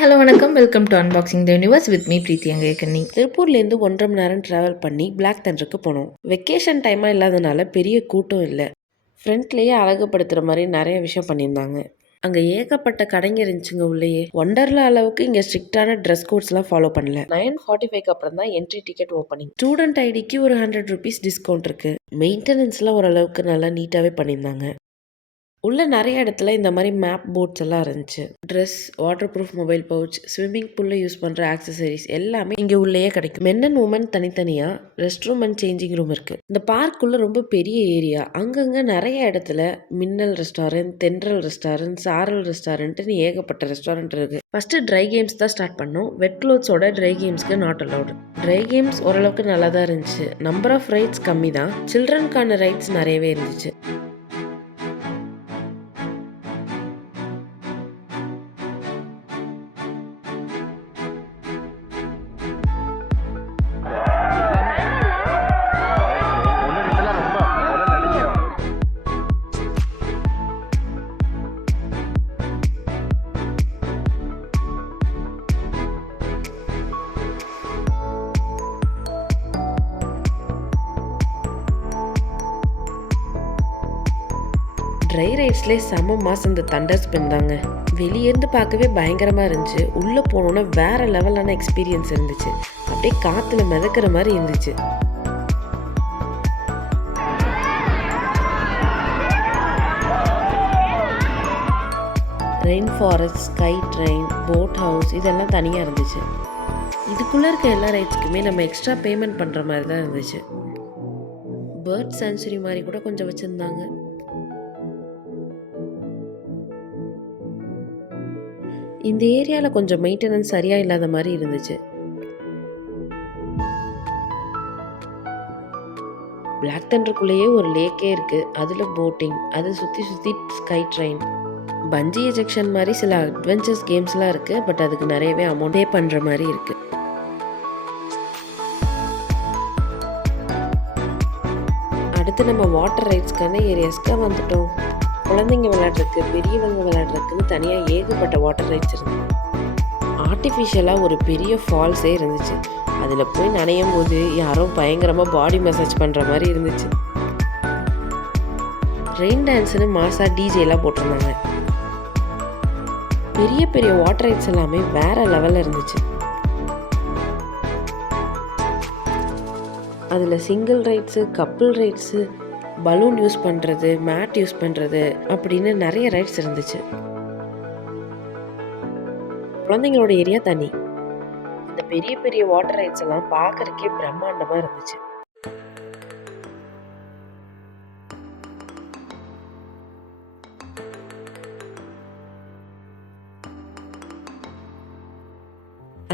Hello வணக்கம். Welcome to unboxing the universe with me Preethi அங்கேக்கண்ணி. திருப்பூர்லேருந்து 1.5 மணி நேரம் ட்ராவல் பண்ணி பிளாக் தண்டருக்கு போனோம். வெக்கேஷன் டைமாக இல்லாதனால பெரிய கூட்டம் இல்லை. ஃப்ரண்ட்லேயே அழகுபடுத்துகிற மாதிரி நிறைய விஷயம் பண்ணியிருந்தாங்க. அங்கே ஏகப்பட்ட கடைங்க இருந்துச்சுங்க உள்ளேயே. ஒண்டர்லா அளவுக்கு இங்கே ஸ்ட்ரிக்டான ட்ரெஸ் கோட்ஸ்லாம் ஃபாலோ பண்ணல. 9:45 அப்புறம் தான் என்ட்ரி டிக்கெட் ஓப்பனிங். ஸ்டூடெண்ட் ஐடிக்கு ஒரு ₹100 டிஸ்கவுண்ட் இருக்குது. மெயின்டெனன்ஸ்லாம் ஓரளவுக்கு நல்லா நீட்டாகவே பண்ணியிருந்தாங்க. உள்ள நிறைய இடத்துல இந்த மாதிரி மேப் போர்ட்ஸ் எல்லாம் இருந்துச்சு. Dress, waterproof mobile pouch, swimming பூல்ல யூஸ் பண்ற ஆக்சசரிஸ் எல்லாமே இங்க உள்ளேயே கிடைக்கும். மென் அண்ட் உமன் தனித்தனியா rest room and changing room இருக்கு. இந்த பார்க்குள்ள ரொம்ப பெரிய ஏரியா. அங்கங்க நிறைய இடத்துல மின்னல் ரெஸ்டாரண்ட், தென்றல் ரெஸ்டாரண்ட், சாரல் ரெஸ்டாரண்ட்னு ஏகப்பட்ட ரெஸ்டாரண்ட் இருக்கு. ஃபர்ஸ்ட் ட்ரை கேம்ஸ் தான் ஸ்டார்ட் பண்ணோம். வெட் க்ளோத்ஸோட ட்ரை கேம்ஸ்க்கு நாட் அலவுட். ட்ரை கேம்ஸ் ஓரளவுக்கு நல்லா தான் இருந்துச்சு. நம்பர் ஆஃப் ரைட்ஸ் கம்மி தான். சில்ட்ரனுக்கான ரைட்ஸ் நிறையவே இருந்துச்சு. ட்ரை ரைட்ஸ்லேயே செம மாதம் இந்த தண்டர் ஸ்பின் தாங்க. வெளியேருந்து பார்க்கவே பயங்கரமாக இருந்துச்சு. உள்ளே போனோன்னா வேறு லெவலான எக்ஸ்பீரியன்ஸ் இருந்துச்சு. அப்படியே காற்றுல மிதக்கிற மாதிரி இருந்துச்சு. Rain forest, sky train, boat house இதெல்லாம் தனியாக இருந்துச்சு. இதுக்குள்ளே இருக்க எல்லா ரைட்ஸ்க்குமே நம்ம எக்ஸ்ட்ரா பேமெண்ட் பண்ணுற மாதிரி தான் இருந்துச்சு. பேர்ட் சான்ச்சுரி மாதிரி கூட கொஞ்சம் வச்சுருந்தாங்க. இந்த ஏரியாவில் கொஞ்சம் மெயின்டெனன்ஸ் சரியாக இல்லாத மாதிரி இருந்துச்சு. பிளாக் தண்டருக்குள்ளேயே ஒரு லேக்கே இருக்குது. அதில் போட்டிங், அதை சுற்றி சுற்றி ஸ்கை ட்ரெயின், பஞ்சி எஜெக்ஷன் மாதிரி சில அட்வென்ச்சர்ஸ் கேம்ஸ்லாம் இருக்குது. பட் அதுக்கு நிறையவே அமௌண்ட் பே பண்ணுற மாதிரி இருக்குது. அடுத்து நம்ம வாட்டர் ரைட்ஸ்க்கான ஏரியாஸ்க்கு வந்துட்டோம். குழந்தைங்க விளையாடுறதுக்கு, பெரியவங்க விளையாடுறதுக்குன்னு தனியாக ஏகப்பட்ட வாட்டர் ரைட்ஸ் இருந்துச்சு. ஆர்டிஃபிஷியலாக ஒரு பெரிய ஃபால்ஸே இருந்துச்சு. அதில் போய் நனையும் போது யாரோ பயங்கரமாக பாடி மசாஜ் பண்ணுற மாதிரி இருந்துச்சு. ரெயின் டான்ஸ்னு மாசா டிஜேலாம் போட்டிருந்தாங்க. பெரிய பெரிய வாட்டர் ரைட்ஸ் எல்லாமே வேற லெவலில் இருந்துச்சு. அதில் single rights, couple rights, balloon use பண்ணுறது, மேட் யூஸ் பண்ணுறது அப்படின்னு நிறைய ரைட்ஸ் இருந்துச்சு. குழந்தைங்களோட ஏரியா தனி. இந்த பெரிய பெரிய வாட்டர் ரைட்ஸ் எல்லாம் பார்க்கறதுக்கே பிரம்மாண்டமாக இருந்துச்சு.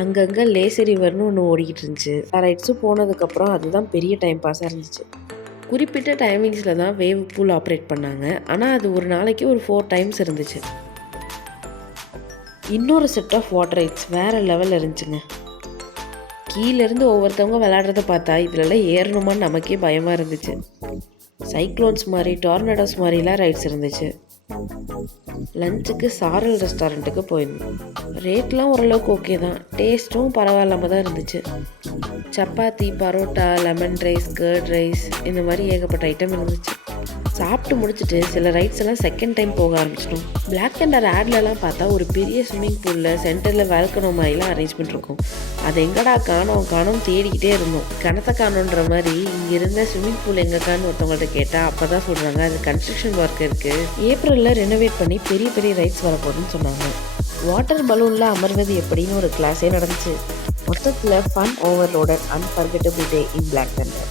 அங்கங்கே லேசர் ரிவர்னு ஒன்று ஓடிக்கிட்டு இருந்துச்சு. ரைட்ஸும் போனதுக்கப்புறம் அதுதான் பெரிய டைம் பாஸாக இருந்துச்சு. குறிப்பிட்ட டைமிங்ஸில் தான் வேவ் பூல் ஆப்ரேட் பண்ணாங்க. ஆனால் அது ஒரு நாளைக்கு ஒரு 4 டைம்ஸ் இருந்துச்சு. இன்னொரு செட் ஆஃப் வாட்டர் ரைட்ஸ் வேறு லெவலில் இருந்துச்சுங்க. கீழேருந்து ஒவ்வொருத்தவங்க விளையாடுறத பார்த்தா இதிலெல்லாம் ஏறணுமான்னு நமக்கே பயமாக இருந்துச்சு. சைக்ளோன்ஸ் மாதிரி, டார்னடோஸ் மாதிரிலாம் ரைட்ஸ் இருந்துச்சு. லஞ்சுக்கு சாரல் ரெஸ்டாரண்ட்டுக்கு போயிருந்தோம். ரேட்லாம் ஓரளவுக்கு ஓகே தான். டேஸ்ட்டும் பரவாயில்லாமல் தான் இருந்துச்சு. Chapati, parotta, lemon rice, curd rice இந்த மாதிரி ஏகப்பட்ட ஐட்டம் இருந்துச்சு. சாப்பிட்டு முடிச்சுட்டு சில ரைட்ஸ் எல்லாம் செகண்ட் டைம் போக ஆரம்பிச்சிட்டோம். பிளாக் தண்டர் ஆட்லலாம் பார்த்தா ஒரு பெரிய ஸ்விம்மிங் பூலில் சென்டரில் வேல்கனோ மாதிரிலாம் அரேஞ்ச்மெண்ட் இருக்கும். அதை எங்கடா காணோம் தேடிக்கிட்டே இருந்தோம். கணத்தை காணோன்ற மாதிரி இங்கே இருந்த ஸ்விம்மிங் பூல் எங்கக்கான்னு ஒருத்தவங்கள்ட்ட கேட்டால் அப்போ தான் சொல்கிறாங்க அது கன்ஸ்ட்ரக்ஷன் ஒர்க் இருக்குது. ஏப்ரலில் ரெனோவேட் பண்ணி பெரிய பெரிய ரைட்ஸ் வரப்போகுதுன்னு சொன்னாங்க. வாட்டர் பலூனில் அமர்வது எப்படின்னு ஒரு கிளாஸே நடந்துச்சு. மொத்தத்தில் ஃபன் ஓவர்லோடட் அன்ஃபர்கெட்டபிள் டே இன் பிளாக் தண்டர்.